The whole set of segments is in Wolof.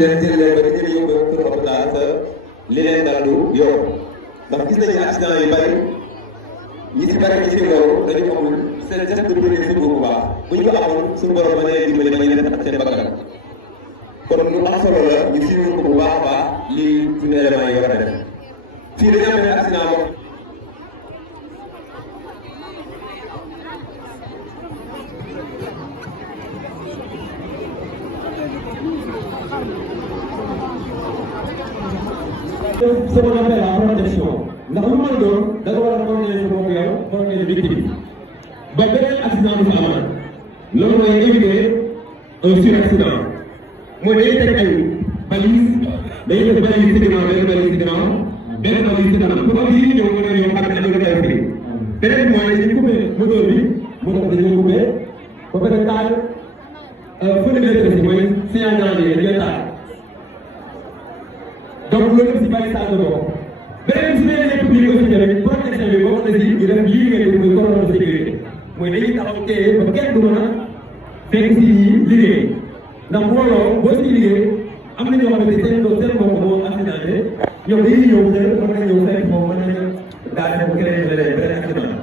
leen jël leen ba dañu yóbbu pour hôpital te li leen dal du yow ndax gis nañu accident yu bari ñi si bari ñi si loolu dañu amul seen geste de premier secours bu baax bu ñu ko amoon suñu borom ma nee dimbali may leen ak seen bakkan kon lu am solo la ñu suivre ko bu baax a baax lii suñu éléments yi war a def fii dañu am benn accident boo ce qu'on appelle la protection ndax lu mën doon da nga war a protéger sa bopp yow protéger victime bi ba beneen accident du fa amaat loolu mooy éviter un suraccident mooy dañuy teg ay balise dañuy def balise ci ginnaaw benn balise ci ginnaaw benn balise ci kanam pour que yi ñëw mën a yow xam ne am na koy fii beneen mooy dañu coupé moteur bi moteur bi dañoo coupé ba pare taal feu de détresse mooy signal danger dañu koy taal donc loolu si bari saa ko beneen su dee nekk bii aussi tamit protection bi bokk na si ñu def lii ngeen di muy cordon de sécurité mooy dañuy taxaw téye ba kenn du mën a fekk si liggéey ndax mbooloo boo si liggéey am na ñoo xamante seen mbokk moo accidenté ñoom dañuy ñëw mën na ñëw fekk moom mën nañu daal di créé leneen beneen accident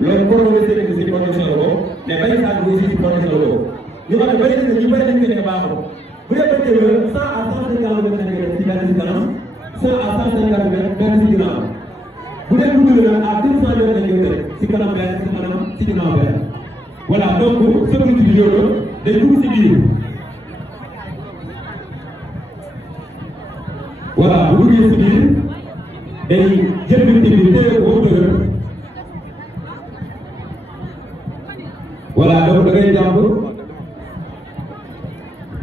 loolu cordon de sécurité si protection la ko mais bari saa ko aussi si protection la ko ñu xam ne bari na ñu bari nañu fekk baaxul bu dee bëccëg 100 à 150 mètres si benn distance 100 à 150 mètres benn si ginnaaw bu dee guddi la à 200 mètres lañ koy teg si kanam benn si kanam si ginnaaw benn voilà donc sécurité bi yooyu day dugg si biir voilà bu duggee si biir day jël victime bi téye ko hauteur voilà donc da ngay jàpp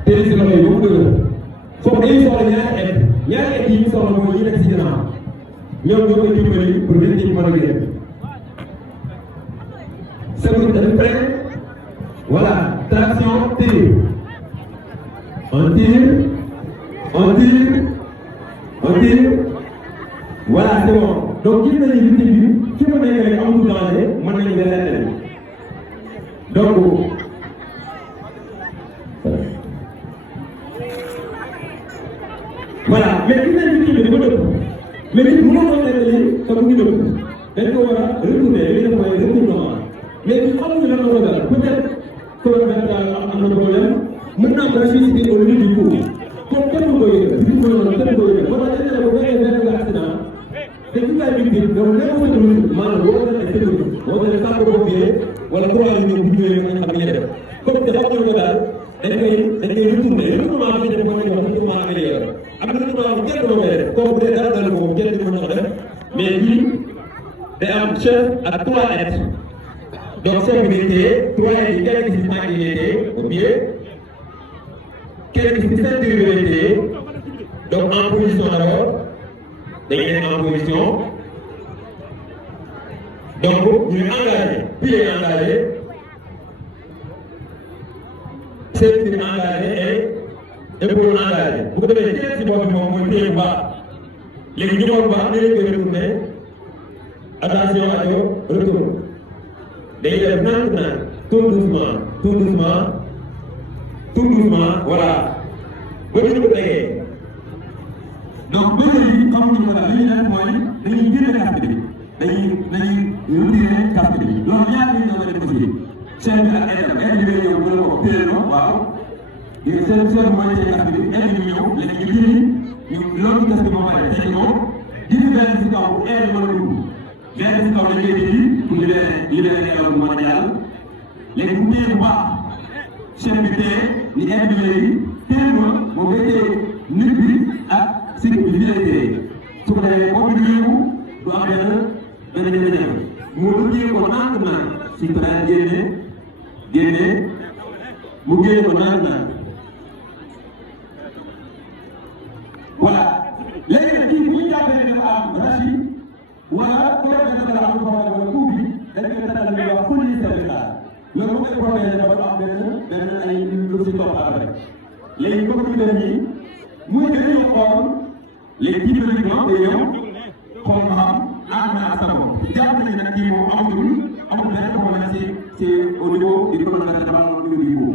tey si loxo yi ba mu dëgër foofu dañuy soxla ñaari et yi ñu soxla mooy ñi nekk si ginnaaw ñoom ñoo koy dimbali pour nit ñi mën a génn sécurité de frein voilà traction tir on tire voilà c'est bon donc gis nañu victime bi ci mu nekk rek amul danger mën nañu leen donc voilà mais gis nañu victime bi dafa dëpp mais nit mënoo ko nekk nii te mu ngi dëpp dañ ko war a retourner li nga mooy retournement mais ñu xamuñu lan la ko dal peut-être colonne vertébrale am na problème mën naa ko susciter au niveau du cou kon kenn du ko yëg si ko yoon kenn du ko yëg moo tax dañ ne bu fekkee benn accident te ci ay victime donc nekk ko tamit maanaam woo na ay sécurité woo na sapeur-pompier wala trois yi ñëw bu ñëwee nga xam ne def comme que dafa ko daal dañ koy retourner retournement bi dañ koy wax retournement arrière am na retournement bu kenn du ko def kooku bu dee dara dal ko kenn du ko mën a def mais bii day am chef ak 3 aides donc chef bi day téye 3 aides yi kenn ci tànk yi lay téye au pied kenn ci ceinture bi lay téye donc en position d'abord dañuy nekk en position donc ñu engagé pied engagé ceinture engagé et épaule engagé bu ko defee kenn ci bopp bi moom mooy téye bu baax léegi ñu xool baax ni lañ koy retourné attention à retour day def nànk tout doucement voilà ba ñu ko tegee donc ba léegi comme ni ma la li ñu def mooy dañuy génne casque bi dañuy retiré casque bi loolu ñaar yi ñoo def aussi chef bi ak aide bi ñëw bu la ko téye waaw seen mooy ci casque bi aide bi ñëw léegi ñu diri ñu loolu des bi moo pare tey ko diri benn si kaw aide mën a dugg benn si kaw dañ koy diri pour libérer yaram bu mën a jàll léegi bu téye bu baax chef bi téye ni aide bi léegi téye ma moo koy téye nit bi ak sëriñ bi li lay téye su ko defee boo ko yëngu du am benn jafe-jafe mu téye ko nànk si train génne mu génne ko nànk voilà léegi nag kii bu ñu jàppee ne dafa am rachis wala problème de la wala coup bi dañ koy tatal li wax folie cérébrale loolu bu koy protéger dafa am benn ay lu si topp après léegi comme ñu def nii muy gën a xool les typologiquement day ñëw xool nga xam ànd naa sa bopp jàpp nañu nag kii moom amul benn problème ci au niveau du colonne vertébrale au niveau du cou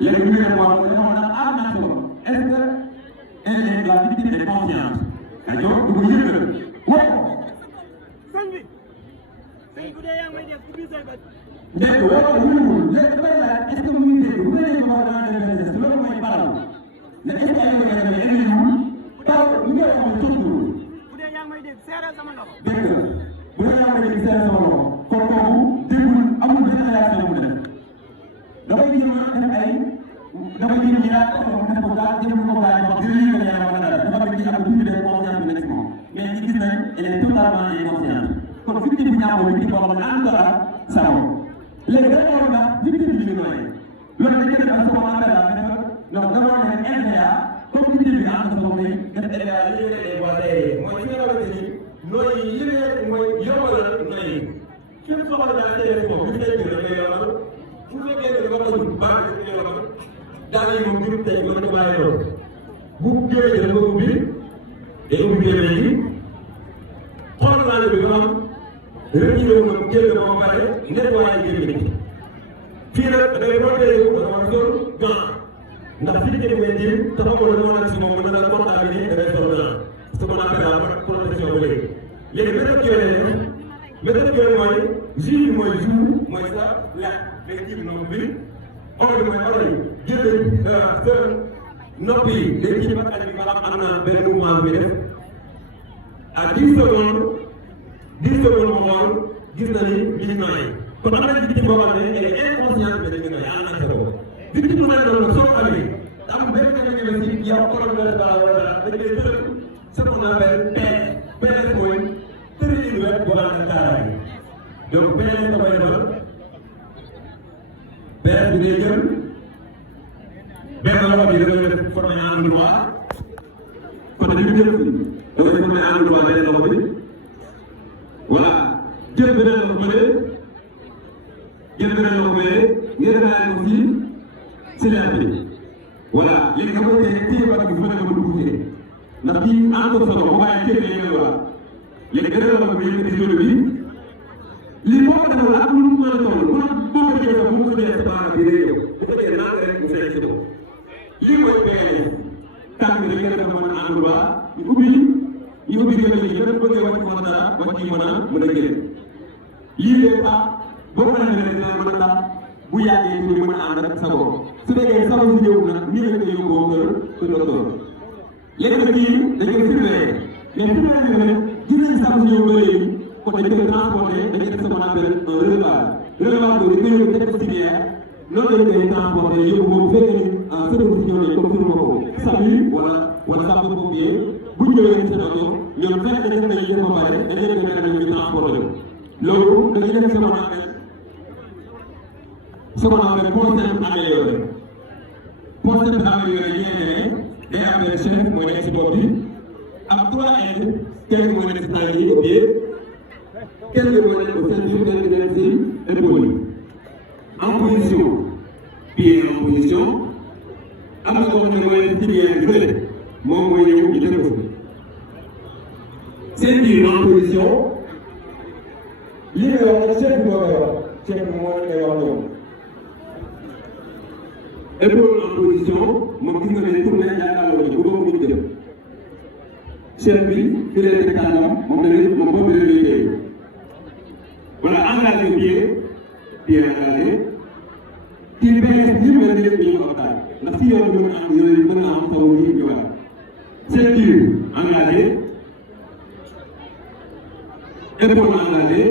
léegi ñu ne xool dañoo mën a ànd naa sa bopp est-ce que la victime est consciente Kajoor du ko yëgal wax ko sëñ bi bu dee yaa ngi may def ci biir say bët dégg nga wala wuyuwul léegi damay laaj est-ce que mu ngi dégg bu fekkee ko dama def benn geste loolu mooy baral ne est-ce que ay nga def éliwul taw ñu ngi xam ne surtout bu dee yaa ngi may dégg seeral sama loxo dégg nga bu dee yaa ngi may dégg seeral sama loxo kon kooku déggul amul benn réaction bu def dafay jéem a def ay dafay jéem a ñaar def ko gaa jéem ko gaa wax dëgg yàlla yaa wala dara dafa bëgg ci am tuuti de conscience bu nekk moom mais ñu gis nañ elle est totalement inconsciente kon victime bu ñaaw bi boo xam ne ànd ak sawo léegi dafa war a baax victime bi ñu nooyee loolu dañ koy def ak sama appel à donc dafa war a def NDA comme victime bi ànd ak sa bopp yi def NDA li ñu leen mooy li nga xamante ni nooy yi mooy yombal la nooy yi képp koo xam ne daal tey foofu bi tey da ngay yombal su fekkee ne dafa bëgg baax na yombal daal yi moom jur tey mën na bàyyi loolu bu géej dafa ubbi day ubbi géej gi xool naa bi ba am retiré wu nag géej ba pare nettoyé géej gi fii nag da ngay protéger da nga war a sol gant ndax fi ñu koy ji te xamoo ne dama naan si moom mën na la contaminé da ngay sol gant ce qu'on appelle la protection ba léegi léegi méthode yooyu mooy jus bi mooy jour mooy sa lekk day ji bi noonu bi or bi mooy or yi jël sa nopp yi day ji bakkan bi ba am na benn mouvement bi def à 10 secondes 10 secondes ma xool gis na ni mi ngi nooy kon am na victime boo xam ne elle est inconsciente mais dañu nooy ànd ak sa bopp victime bu mel noonu soo amee am benn jafe-jafe si yow xoolal nga def dara wala dara dañ lay tëral ce qu'on appelle PNS mooy tëralin wet bu ànd ak kaaraange donc PNS da koy defal PNS bi day jël benn loxo bi da koy def formé en droit kon dañu jël da koy formé en droit benn loxo bi voilà jël beneen loxo bële jël beneen loxo bële ngeen daal ko fii si leer bi voilà léegi nga koy téye ba bi fu nekk ba dugg ndax kii encore solo bu bàyyi téye day ñëw waa léegi beneen loxo bi yëkkati zone bi lii boo ko defal ak lu mu mën a toll boo ko jëlee bu mu ko jëlee sa baax bi day ñëw bu fekkee naa rek mu fekk si ko lii mooy PNS tànk bi dañu def mën a ànd ba ñu ubbi gën a ji même bëggee wàcc mën a dara wàcc yi mën a génn lii de ah boo ko defee dina mën a tax bu yàggee ñu mën a ànd ak sa bopp su fekkee sax si ñëw nag nii la koy yóbboo kër docteur léegi nag kii dañ koy surveiller mais fi mu nekk nag gis nañ sax si ñëw ba léegi kon dañ koy transporté dañ koy def ce qu'on appelle un relevage boobu dañ koy yóbbu teg ko ci biir noonu lañ koy transporté yóbbu boobu bu fekkee ni service si ñëw nañ comme suñu bopp SAMU wala sapeur-pompier bu ñu ñëwee seen oto ñoom fekk nañ ne yéen ba pare dañ leen di mettre ñu transporté loolu dañuy def ce qu'on appelle post-traumatique amélioré post-traumatique amélioré yi ngeen demee day am benn chef mooy nekk si bopp bi ak 3 aides kenn mooy nekk si tànk yi biir kenn mooy nekk au centre kenn nekk si épaule yi en position pied en position am na koo xam ne mooy tibia bi fële moom mooy ñëw ñu def ko ceinture en position li ngay wax nag chef bi moo koy wax chef bi moo koy wax ñoom épaule en position moom gis nga ne tourné yaakaaroo ne bu ko mën a jëm chef bi fi lay def kanam moom da ngay moom boobu la ñuy téye voilà engagé pied engagé ci PNS bi ñu mën a def ñu waxtaan ndax si yow mën a am yooyu mën a am taw yi ñu wax ceinture engagé épaule engagé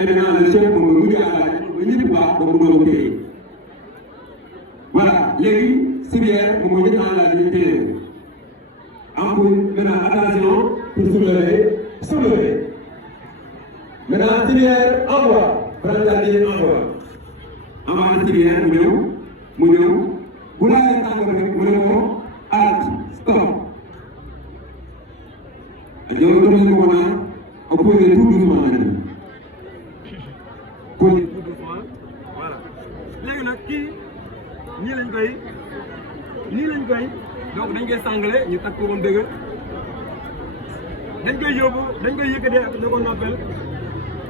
et maintenant le chef moom mu ngi engagé ba ñëpp baax ba mu doon téye voilà léegi civière moom mooy njëkk engagé téye am pour maintenant attention pour soulever maintenant civière envoie brancardier envoie envoie civière mu ñëw bu laalee tànk bi mu ne ko halt stop yow dama leen ko naan opposé tout doucement na dem voilà léegi nag kii nii lañ koy donc dañ koy sanglé ñu takk ko ba mu dëgër dañ koy yëkkatee ak ce qu'on appelle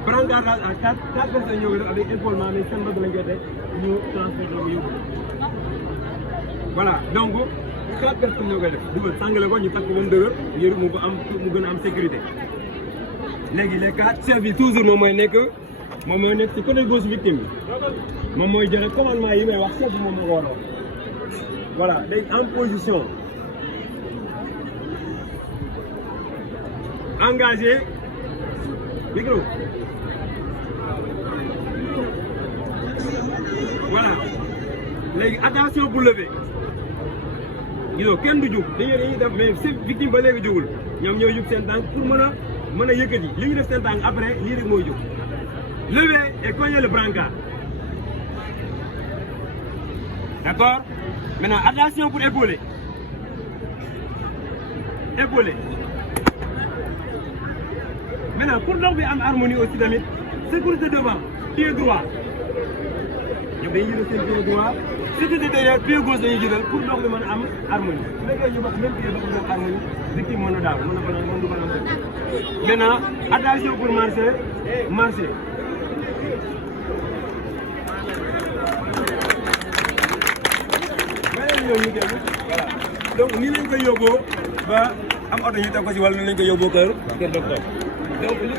brancardage à 4 personnes ñëw avec épaulement mais seen mbagg lañ koy teg ñu transfert ko yóbbu voilà donc 4 personnes ñoo koy def dugal sàngale ko ñu takk ko ba mu dëgër ngir mu gën a am sécurité léegi les 4 chefs yi toujours moom mooy nekk ci côté gauche victime bi moom mooy joxe commandement yi may wax chef bi moom moo ko war a wax voilà léegi en position engagé micro voilà léegi attention pour lever gisoo kenn du jug dañuy def mais si victime ba léegi jugul ñoom ñooy jug seen tànk pour mën a yëkkati li ñu def seen tànk après lii rek mooy jug lever et cogner le brancard d'accord maintenant attention pour épauler maintenant pour dox bi am harmonie aussi tamit sécurité devant pied droit ñoom dañuy jël seen pied droit sécurité derrière pied gauche dañuy jëlal pour dox bi mën a am harmonie su fekkee ñu bokk même pied dox bi am harmonie victime mën a daal mën a du mën a am maintenant attention pour marcher voilà donc nii lañ koy yóbboo ba am oto ñu teg ko si wàll ni lañ koy yóbboo kër docteur donc li